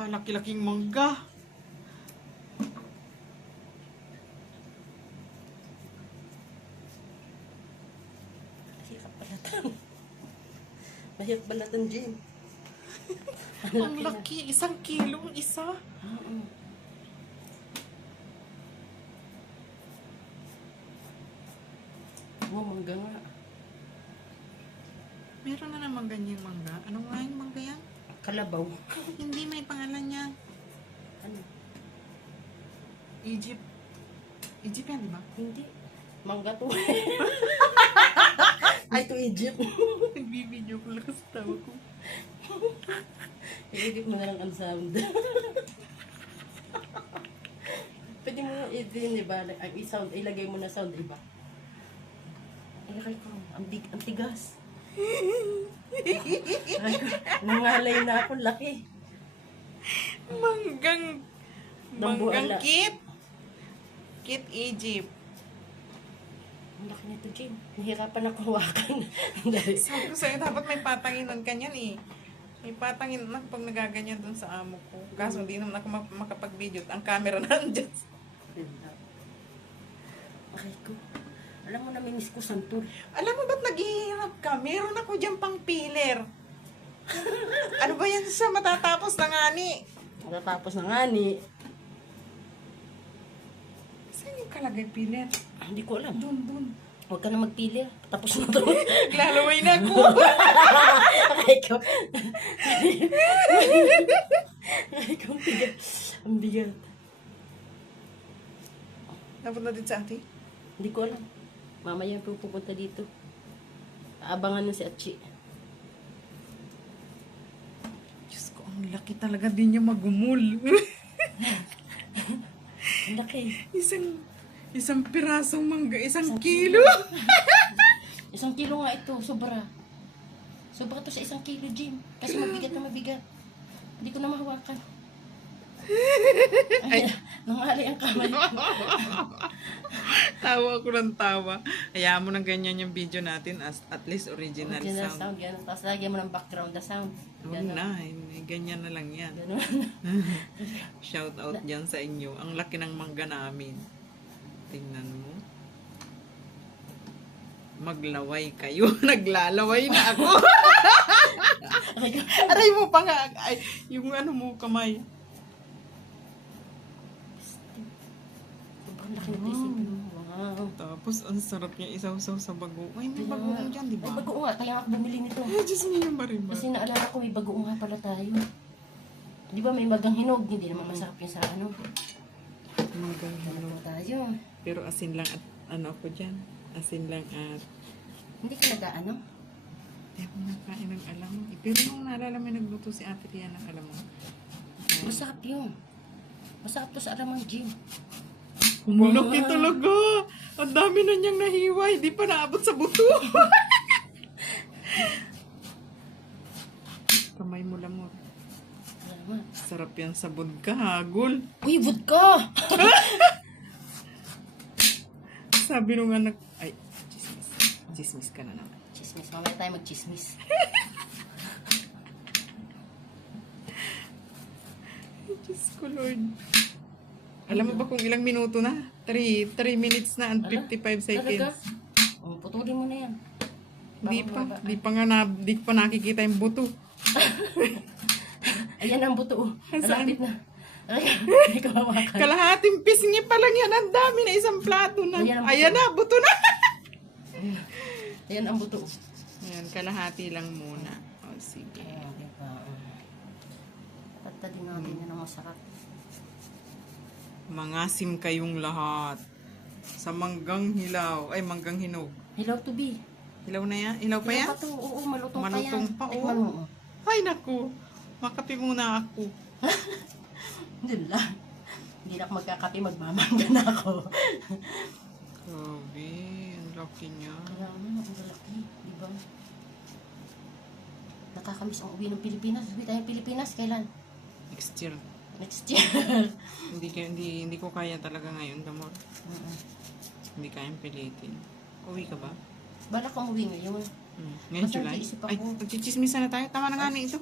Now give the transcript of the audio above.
Napakalaki-laking mangga. Mahirap balatan. Mahirap balatan, Jim. Ang laki. 1 kilo ang isa. Oh, mangga nga. Meron na naman ganyang mangga. Ano nga yung mangga yan? Kalabaw. Hindi, may pangalan niya. Ano? Egypt. Egypt yan, di ba? Hindi. Mangga to. Ay, to Egypt. Nagbibideo ko lang sa tawa ko. I-edit mo na lang ang sound. Pwede mo i-edit, di ba? Ang i-sound, ilagay mo na sound, di ba? Ilagay ko. Ang tigas. Nangalay na ako, laki. Manggang Dambuala. kit. Kit Egypt. Ang laki nito, Jim. Nahirapan ako hawakan. Dahil Sabi ko sa'yo, dapat may patanginan ka niyan eh. May patanginan ako pag nagaganyan dun sa amo ko. Kaso hindi naman ako makapag-video. Ang camera nandiyan. Aray ko. Alam mo na, minis ko santol. Alam mo ba't naghihirap ka? Meron ako dyan pang piler. Ano ba yan siya? Matatapos na nga ni. Matatapos na nga ni. Saan yung kalagay piler? Hindi ko alam. Dun. Huwag ka na magpili. Tapos na to. Naglalaway na ako. Aray ko. Aray ko, ang bigat. Ang bigat. Napunta din sa ate? Hindi ko alam. Mamaya po pupunta dito. Aabangan na si Achi. Diyos ko, ang laki talaga din niya magumul. Ang laki. Isang pirasong mangga, 1 kilo. 1 kilo nga ito. Sobra. Sobra to sa 1 kilo, Jim. Kasi mabigat na mabigat. Hindi ko na mahawakan. Ay, nangali ang kamay. Tawa ako ng tawa. Hayaan mo ng ganyan yung video natin at least original Original sound. sound. Ganun. Tapos lagyan mo ng background na sound. Huwag na, ganyan na lang yan. Ganun. Shout out dyan sa inyo. Ang laki ng mangga namin. Tingnan mo. Maglaway kayo. Naglalaway na ako. Aray mo pa nga. Ay, yung ano mo, kamay. Sobrang laki ng isipin mo. Wow. Tapos, ang sarap niya isaw-saw sa bago. Ay, may bagoong dyan, di May ba? bagoong nga. Kaya nga ako bumili nito. Ay, Diyos mo yung marimba. Kasi naalala ko may bagoong nga pala tayo. Di ba may magang hinog? Hindi naman masarap yun sa ano. Manggang Ano hinog. tayo? Pero asin lang at ano ako dyan. Asin lang at Hindi ka nag-ano? hindi ako nakain ng alam. Pero nung naalala may nagluto si Ate Ria ng alam mo. Masarap yun. Masarap to sa alamang Jim. Malaki talaga. Ang dami na niyang nahiwa. Hindi pa naabot sa buto. Kamay mo lamot. Salamat. Sarap yan sa vodka, hagol. Uy, vodka! Sabi nung anak, ay, chismis. Chismis ka na naman. Chismis. Mamaya tayo mag-chismis. Diyos ko, Lord. Alam mo ba kung ilang minuto na? 3 minutes na and 55 seconds. Oh, putulin mo na yan. Di pa nakikita yung buto. Ayan ang buto. Saan? Malapit na. Ayan, hindi ka mawakan. Kalahating pisngi pa lang yan. Ang dami na isang plato na. Ayan ang buto. Ayan na, buto na. Ayan ang buto. Ayan, kalahati lang muna. O, sige. Ayan, diba? Tatadin natin yan ang masarap. Mangasim kayong lahat. Sa manggang hilaw. Ay, manggang hinog. Hello to be. Hilaw na yan? Hilaw pa yan? Hilaw pa to. Oo, malutong pa yan. Malutong pa, oo. Tikman mo. Ay, naku. Makapi muna ako. Doon lang. Hindi na ako magkakape, magmamangga na ako. Grabe, ang laki niya. Kaya naman, ang lalaki. Diba? Nakakamiss ang uwi ng Pilipinas. Uwi tayo ng Pilipinas. Kailan? Next year. Next year. Hindi ko kaya talaga ngayon, Damor. Hindi kayang pilitin. Uwi ka ba? Balak kang uwi ngayon. Ngayon Basta July? nag-iisip Ay, ako. magchichismisan na tayo. Tama na nga na ito.